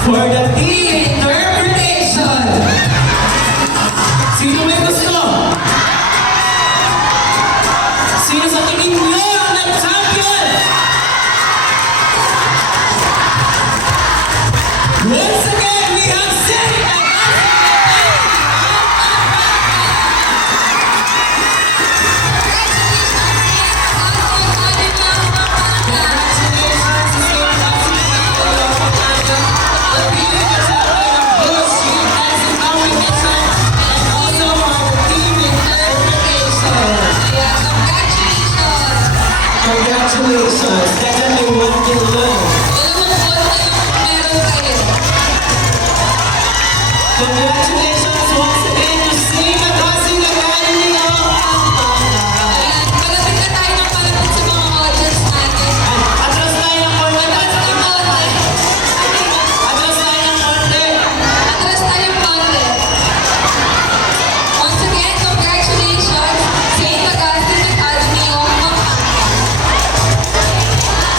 For the team interpretation! Sino may gusto? Sino sa tingin nyo ang nag-champion? Once again, we have City and congratulations! Second may 1 kill lang. Congratulations!